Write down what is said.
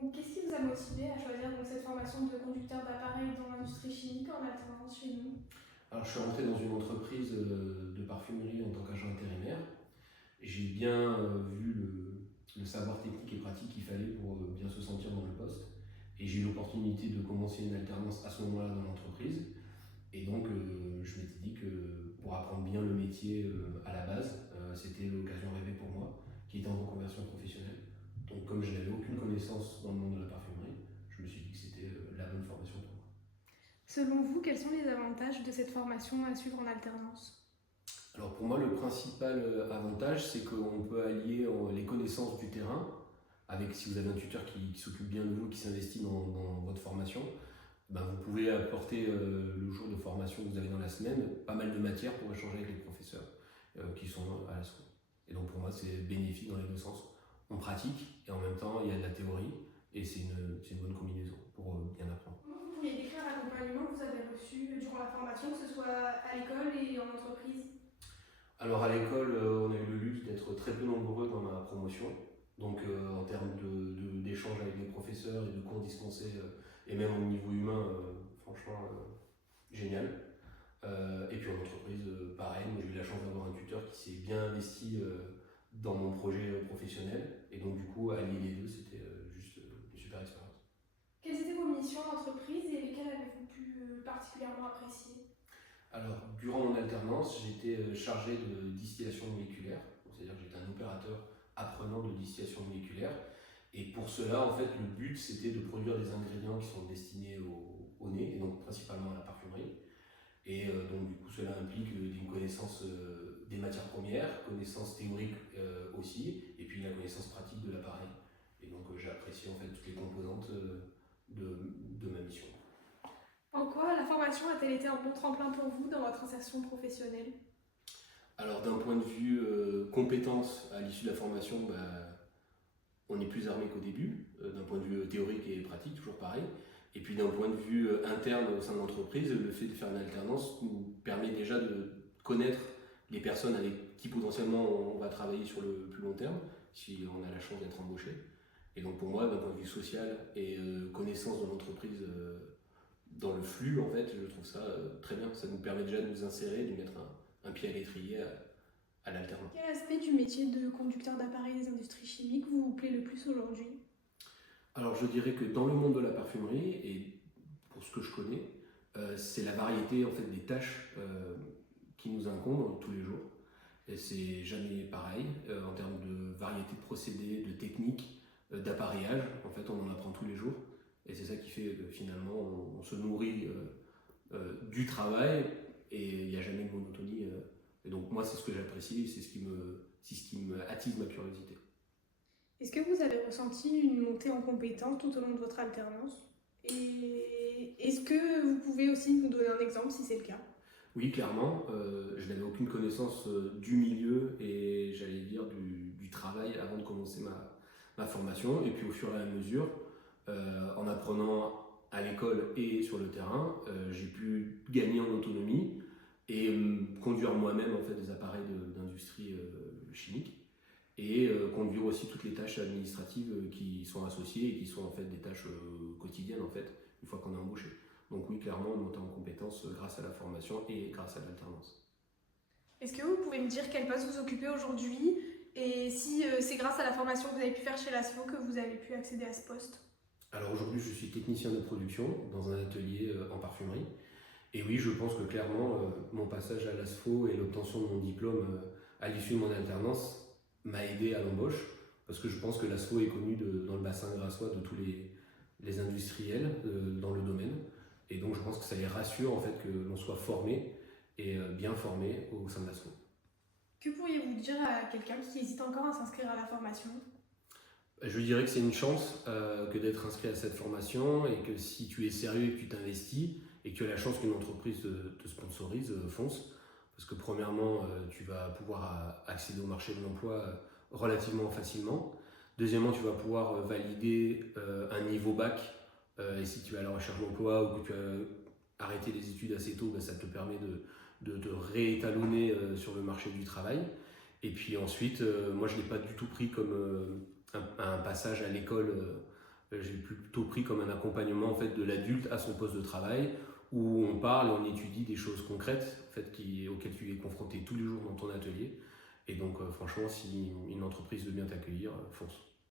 Donc, qu'est-ce qui vous a motivé à choisir donc, cette formation de conducteur d'appareil dans l'industrie chimique en alternance chez nous? Alors, je suis rentré dans une entreprise de parfumerie en tant qu'agent intérimaire. J'ai bien vu le savoir technique et pratique qu'il fallait pour bien se sentir dans le poste. Et j'ai eu l'opportunité de commencer une alternance à ce moment-là dans l'entreprise. Et donc, je m'étais dit que pour apprendre bien le métier à la base, c'était l'occasion rêvée pour moi, qui était en reconversion professionnelle. Donc, comme je n'avais aucune connaissance dans le monde de la parfumerie, je me suis dit que c'était la bonne formation pour moi. Selon vous, quels sont les avantages de cette formation à suivre en alternance? Alors pour moi, le principal avantage, c'est qu'on peut allier les connaissances du terrain avec, si vous avez un tuteur qui s'occupe bien de vous, qui s'investit dans votre formation, ben vous pouvez apporter le jour de formation que vous avez dans la semaine pas mal de matière pour échanger avec les professeurs qui sont à la seconde. Et donc pour moi, c'est bénéfique dans les deux sens. On pratique et en même temps, il y a de la théorie et c'est une bonne combinaison pour bien apprendre. Vous pourriez décrire l'accompagnement que vous avez reçu durant la formation, que ce soit à l'école et en entreprise? Alors à l'école, on a eu le luxe d'être très peu nombreux dans ma promotion. Donc en termes d'échanges avec les professeurs et de cours dispensés, et même au niveau humain, franchement, génial. Et puis en entreprise, pareil, moi, j'ai eu la chance d'avoir un tuteur qui s'est bien investi dans mon projet professionnel. Et donc du coup, allier les deux, c'était juste une super expérience. Quelles étaient vos missions d'entreprise et lesquelles avez-vous pu particulièrement apprécier? Alors, durant mon alternance, j'étais chargé de distillation moléculaire, c'est-à-dire que j'étais un opérateur apprenant de distillation moléculaire. Et pour cela, en fait, le but, c'était de produire des ingrédients qui sont destinés au nez, et donc principalement à la parfumerie. Et donc, du coup, cela implique une connaissance des matières premières, connaissance théorique aussi, et puis la connaissance pratique de l'appareil. Et donc, j'ai apprécié en fait toutes les composantes de ma mission. En quoi la formation a-t-elle été un bon tremplin pour vous dans votre insertion professionnelle? Alors d'un point de vue compétences à l'issue de la formation, on est plus armé qu'au début, d'un point de vue théorique et pratique, toujours pareil. Et puis d'un point de vue interne au sein de l'entreprise, le fait de faire une alternance nous permet déjà de connaître les personnes avec qui potentiellement on va travailler sur le plus long terme, si on a la chance d'être embauché. Et donc pour moi, d'un point de vue social et connaissance de l'entreprise dans le flux, en fait, je trouve ça très bien. Ça nous permet déjà de nous insérer, de mettre un pied à l'étrier à l'alternance. Quel aspect du métier de conducteur d'appareil des industries chimiques vous plaît le plus aujourd'hui? Alors je dirais que dans le monde de la parfumerie, et pour ce que je connais, c'est la variété en fait des tâches qui nous incombent tous les jours. Et c'est jamais pareil en termes de variété de procédés, de techniques, d'appareillage. En fait, on en apprend tous les jours. Et c'est ça qui fait que finalement, on se nourrit du travail et il n'y a jamais de monotonie. Et donc moi, c'est ce que j'apprécie, c'est ce qui me attise ma curiosité. Est-ce que vous avez ressenti une montée en compétences tout au long de votre alternance? Et est-ce que vous pouvez aussi nous donner un exemple si c'est le cas? Oui, clairement, je n'avais aucune connaissance du milieu et j'allais dire du travail avant de commencer ma formation. Et puis au fur et à mesure, en apprenant à l'école et sur le terrain, j'ai pu gagner en autonomie et conduire moi-même en fait des appareils d'industrie chimique et conduire aussi toutes les tâches administratives qui sont associées et qui sont en fait des tâches quotidiennes en fait une fois qu'on est embauché. Donc oui, clairement, on monte en compétences grâce à la formation et grâce à l'alternance. Est-ce que vous pouvez me dire quel poste vous occupez aujourd'hui et si c'est grâce à la formation que vous avez pu faire chez l'ASFO que vous avez pu accéder à ce poste? Alors aujourd'hui, je suis technicien de production dans un atelier en parfumerie. Et oui, je pense que clairement, mon passage à l'ASFO et l'obtention de mon diplôme à l'issue de mon alternance m'a aidé à l'embauche, parce que je pense que l'ASFO est connu dans le bassin grassois de tous les industriels dans le domaine. Et donc je pense que ça les rassure en fait que l'on soit formé et bien formé au sein de l'ASFO. Que pourriez-vous dire à quelqu'un qui hésite encore à s'inscrire à la formation? Je dirais que c'est une chance que d'être inscrit à cette formation et que si tu es sérieux et que tu t'investis et que tu as la chance qu'une entreprise te sponsorise, fonce. Parce que premièrement, tu vas pouvoir accéder au marché de l'emploi relativement facilement. Deuxièmement, tu vas pouvoir valider un niveau bac et si tu es à la recherche d'emploi ou que tu as arrêté les études assez tôt, ça te permet de te réétalonner sur le marché du travail. Et puis ensuite, moi je ne l'ai pas du tout pris comme un passage à l'école J'ai plutôt pris comme un accompagnement en fait, de l'adulte à son poste de travail, où on parle et on étudie des choses concrètes en fait, auxquelles tu es confronté tous les jours dans ton atelier. Et donc franchement, si une entreprise veut bien t'accueillir, fonce.